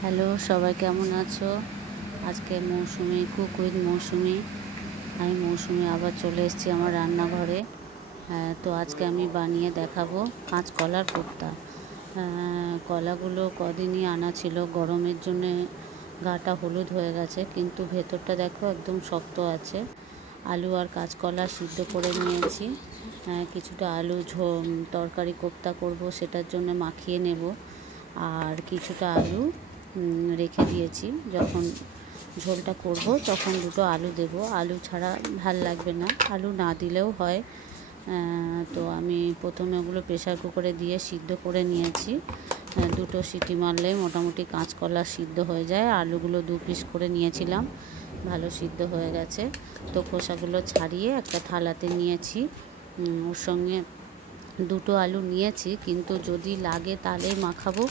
Hello, সবাই কেমন আছো? আজকে মৌসুমি কুক উইথ মৌসুমি। আমি মৌসুমি আবার চলে এসেছি আমার রান্নাঘরে। তো আজকে আমি বানিয়ে দেখাবো কাঁচকলার কোপ্তা। কলাগুলো কদিনই আনা ছিল, গরমের জন্যে গাটা হলুদ হয়ে গেছে, কিন্তু ভেতরটা দেখো একদম শক্ত আছে। আলু আর কাঁচকলা সিদ্ধ করে নিয়েছি। কিছুটা আলু তরকারি কোপ্তা করব, সেটার জন্য মাখিয়ে নেব। আর কিছুটা আলু রেখে দিয়েছি, যখন ঝোলটা করব তখন দুটো আলু দেব। আলু ছাড়া ভাল লাগবে না, আলু না দিলেও হয়। তো আমি প্রথমে ওগুলো প্রেসার কুকারে দিয়ে সিদ্ধ করে নিয়েছি। দুটো সিটি মারলে মোটামুটি কাঁচকলা সিদ্ধ হয়ে যায়। আলুগুলো 2 পিস করে নিয়েছিলাম, ভালো সিদ্ধ হয়ে গেছে। তো খোসাগুলো ছাড়িয়ে একটা থালাতে নিয়েছি। ওর সঙ্গে দুটো আলু নিয়েছি, কিন্তু যদি লাগে তাহলে মাখাবো।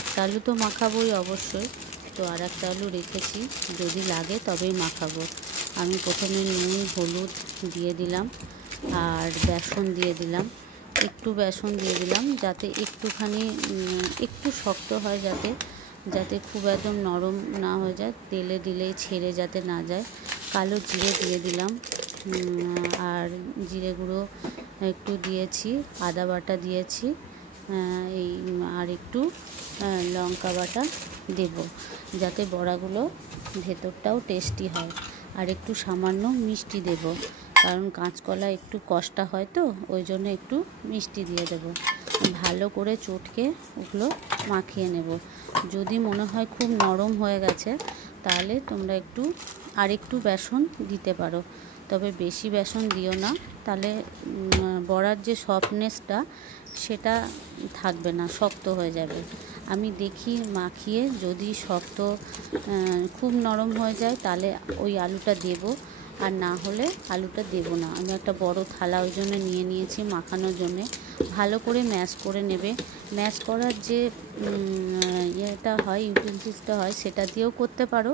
একটা আলু তো মাখাবোই অবশ্যই, তো আর একটা আলু রেখেছি, যদি লাগে তবেই মাখাবো। আমি প্রথমে নুন হলুদ দিয়ে দিলাম আর বেসন দিয়ে দিলাম। একটু বেসন দিয়ে দিলাম যাতে একটুখানি একটু শক্ত হয়, যাতে খুব একদম নরম না হয়ে যায়, তেলে দিলেই ছেড়ে যাতে না যায়। কালো জিরে দিয়ে দিলাম, আর জিরে গুঁড়ো একটু দিয়েছি, আদা বাটা দিয়েছি, এই আর একটু লঙ্কা বাটা দেব, যাতে বড়াগুলো ভেতরটাও টেস্টি হয়। আর একটু সামান্য মিষ্টি দেব, কারণ কাঁচকলা একটু কষা হয়, তো ওই জন্য একটু মিষ্টি দিয়ে দেব। ভালো করে চটকে ওগুলো মাখিয়ে নেব। যদি মনে হয় খুব নরম হয়ে গেছে, তাহলে তোমরা একটু বেসন দিতে পারো, তবে বেশি বেসন দিও না, তাহলে বড়ার যে সফটনেসটা সেটা থাকবে না, শক্ত হয়ে যাবে। আমি দেখি মাখিয়ে, যদি শক্ত খুব নরম হয়ে যায় তাহলে ওই আলুটা দেব, আর না হলে আলুটা দেব না। আমি একটা বড় থালা ওই জন্য নিয়ে নিয়েছি মাখানোর জন্যে। ভালো করে ম্যাশ করে নেবে। ম্যাশ করার যে ইয়েটা হয়, ইউটেন্সিলসটা হয়, সেটা দিয়েও করতে পারো,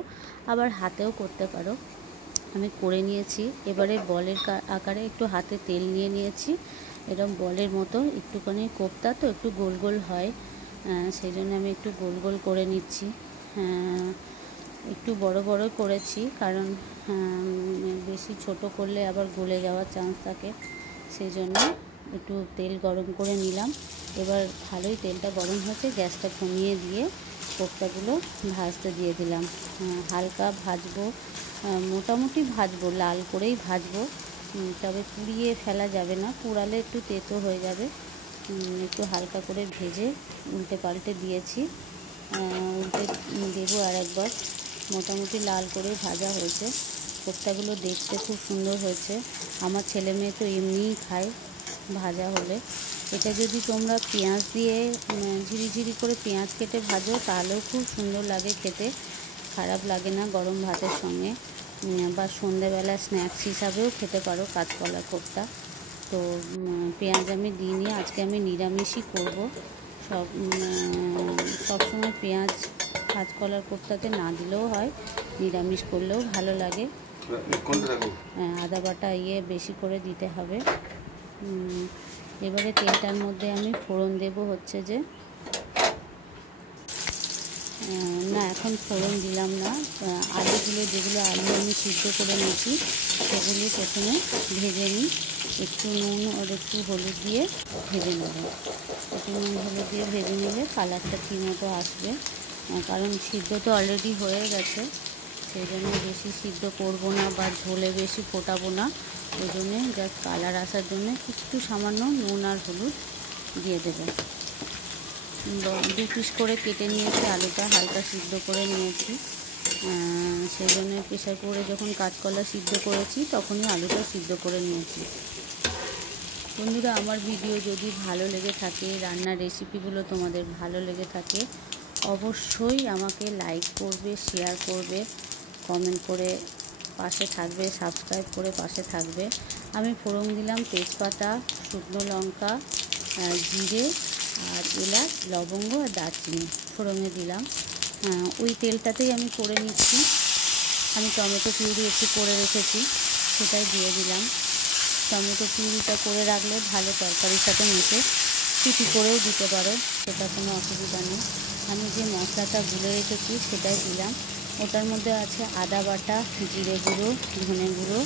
আবার হাতেও করতে পারো। আমি করে নিয়েছি। এবারে বলের আকারে একটু হাতে তেল নিয়ে নিয়েছি, এরকম বলের মতো। একটুখানি কোপ্তা তো একটু গোল গোল হয়, সেই জন্য আমি একটু গোল গোল করে নিচ্ছি। একটু বড় বড় করেছি, কারণ বেশি ছোট করলে আবার গলে যাওয়ার চান্স থাকে, সেই জন্য একটু তেল গরম করে নিলাম। এবার ভালোই তেলটা গরম হয়েছে, গ্যাসটা কমিয়ে দিয়ে কোপ্তাগুলো ভাজতে দিয়ে দিলাম। হালকা ভাজবো, মোটামুটি ভাজবো, লাল করেই ভাজবো, তবে পুড়িয়ে ফেলা যাবে না, পুড়ালে একটু তেতো হয়ে যাবে। একটু হালকা করে ভেজে উল্টে পাল্টে দিয়েছি, উল্টে দেবো আর একবার। মোটামুটি লাল করে ভাজা হয়েছে। কোপ্তাগুলো দেখতে খুব সুন্দর হয়েছে। আমার ছেলে মেয়ে তো এমনিই খায় ভাজা হলে। এটা যদি তোমরা পেঁয়াজ দিয়ে ঝিরিঝিরি করে পেঁয়াজ কেটে ভাজো, তাহলেও খুব সুন্দর লাগে খেতে, খারাপ লাগে না গরম ভাতের সঙ্গে। বা সন্ধ্যেবেলা স্ন্যাক্স হিসাবেও খেতে পারো কাঁচকলা কোপ্তা। তো পেঁয়াজ আমি দিইনি, আজকে আমি নিরামিষই করব। সবসময় পেঁয়াজ কাঁচকলার কোপ্তাতে না দিলেও হয়, নিরামিষ করলেও ভালো লাগে। আদা বাটা বেশি করে দিতে হবে। এবারে তেলটার মধ্যে আমি ফোড়ন দেব, হচ্ছে যে না, এখন ফোড়ন দিলাম না। যেগুলো আলু আমি সিদ্ধ করে নিয়েছি, সেগুলি প্রথমে ভেজে নিই। একটু নুন আর একটু হলুদ দিয়ে ভেজে নেব। একটু নুন হলুদ দিয়ে ভেজে নিলে কালারটা ঠিক মতো আসবে, কারণ সিদ্ধ তো অলরেডি হয়ে গেছে, সেই জন্য বেশি সিদ্ধ করব না বা ঝোলে বেশি ফোটাবো না। ওই জন্যে জাস্ট কালার আসার জন্য একটু সামান্য নুন আর হলুদ দিয়ে দেবো। 2 পিস করে কেটে নিয়েছি, আলুটা হালকা সিদ্ধ করে নিয়েছি। সেই জন্য প্রেসার কুকারে যখন কাঁচকলা সিদ্ধ করেছি, তখনই আলুটা সিদ্ধ করে নিয়েছি। বন্ধুরা, আমার ভিডিও যদি ভালো লেগে থাকে, রান্নার রেসিপিগুলো তোমাদের ভালো লেগে থাকে, অবশ্যই আমাকে লাইক করবে, শেয়ার করবে, কমেন্ট করে পাশে থাকবে, সাবস্ক্রাইব করে পাশে থাকবে। আমি ফোড়ন দিলাম তেজপাতা, শুকনো লঙ্কা, জিরে আর এলাচ, লবঙ্গ আর দারচিনি ফোড়নে দিলাম। ওই তেলটাতেই আমি করে নিচ্ছি। আমি টমেটো পিউরি একটু করে রেখেছি, সেটাই দিয়ে দিলাম। টমেটো পিউরিটা করে রাখলে ভালো তরকারির সাথে মেখে কুচি করেও দিতে পারো, সেটা কোনো অসুবিধা নেই। আমি যে মশলাটা গুলে রেখেছি সেটাই দিলাম। ওটার মধ্যে আছে আদা বাটা, জিরে গুঁড়ো, ধনে গুঁড়ো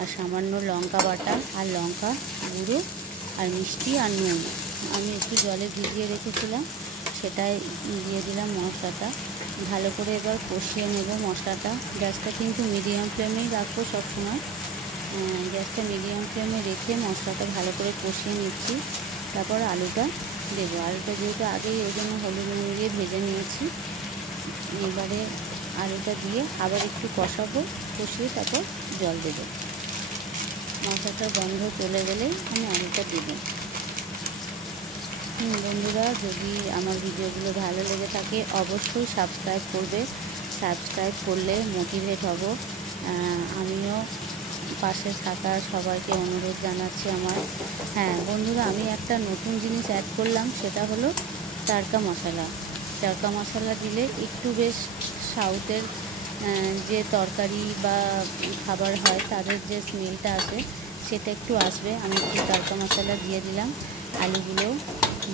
আর সামান্য লঙ্কা বাটা আর লঙ্কা গুঁড়ো আর মিষ্টি আর নুন। আমি একটু জলে ভিজিয়ে রেখেছিলাম, সেটাই দিয়ে দিলাম মশলাটা। ভালো করে এবার কষিয়ে নেব মশলাটা। গ্যাসটা কিন্তু মিডিয়াম ফ্লেমেই রাখবো সবসময়। গ্যাসটা মিডিয়াম ফ্লেমে রেখে মশলাটা ভালো করে কষিয়ে নিচ্ছি। তারপর আলুটা দেবো। আলুটা যেহেতু আগেই ওই জন্য হলুদ নুন দিয়ে ভেজে নিয়েছি। এবারে আলুটা দিয়ে আবার একটু কষাবো, কষিয়ে তারপর জল দেবো। মশলাটার গন্ধ চলে গেলেই আমি আলুটা দেবো। বন্ধুরা, যদি আমার ভিডিওগুলো ভালো লেগে থাকে অবশ্যই সাবস্ক্রাইব করবে। সাবস্ক্রাইব করলে মোটিভেট হব। আমিও পাশে থাকা সবাইকে অনুরোধ জানাচ্ছি আমার। হ্যাঁ বন্ধুরা, আমি একটা নতুন জিনিস অ্যাড করলাম, সেটা হলো টাটকা মশলা। টাটকা মশলা দিলে একটু বেশ সাউথের যে তরকারি বা খাবার হয় তাদের যে স্মেলটা আসে সেটা একটু আসবে। আমি একটু টাটকা মশলা দিয়ে দিলাম, আলুগুলো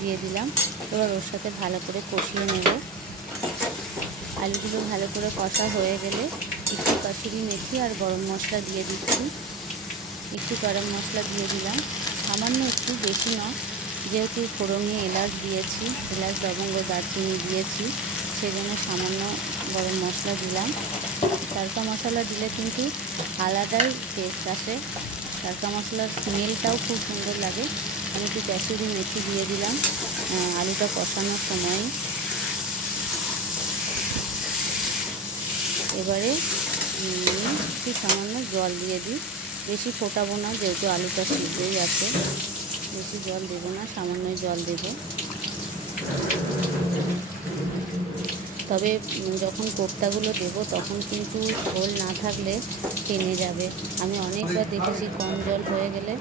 দিয়ে দিলাম। এবার ওর সাথে ভালো করে কষিয়ে নেব। আলুগুলো ভালো করে কষা হয়ে গেলে একটু কাসুরি মেথি আর গরম মশলা দিয়ে দিচ্ছি। একটু গরম মশলা দিয়ে দিলাম, সামান্য একটু, বেশি নয়। যেহেতু ফোড়নে এলাচ দিয়েছি, এলাচ লবঙ্গ দারচিনি দিয়েছি, সেই জন্য সামান্য গরম মশলা দিলাম। টাটকা মশলা দিলে কিন্তু আলাদাই টেস্ট আসে, টাটকা মশলার স্মেলটাও খুব সুন্দর লাগে। আমি একটু কাসুরি মেথি দিয়ে দিলাম আলুটা কষানোর সময়। এবারে একটু সামান্য জল দিয়ে দিই, বেশি ফোটাবো না যেহেতু আলুটা সিদ্ধই আছে, বেশি জল দেবো না, সামান্যই জল দেব। তবে যখন কোপ্তাগুলো দেব তখন কিন্তু ঝোল না থাকলে টেনে যাবে। আমি অনেকবার দেখেছি কম জল হয়ে গেলে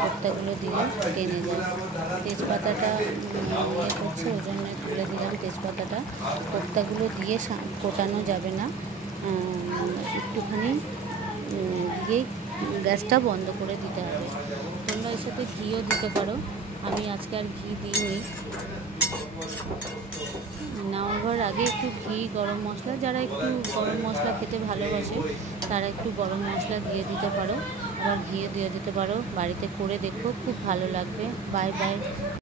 কোপ্তাগুলো দিলে টেনে যায়। তেজপাতাটা করছে ওই জন্য তুলে দিলাম তেজপাতাটা। কোপ্তাগুলো দিয়ে ফোটানো যাবে না, একটুখানি দিয়েই গ্যাসটা বন্ধ করে দিতে হবে। তোমরা এর সাথে ঘিও দিতে পারো, আমি আজকে আর ঘি দিইনি। নামাবার আগে একটু ঘি, গরম মশলা, যারা একটু গরম মশলা খেতে ভালোবাসে তারা একটু গরম মশলা দিয়ে দিতে পারো, আবার ঘিও দিয়ে দিতে পারো। বাড়িতে করে দেখো, খুব ভালো লাগবে। Bye bye.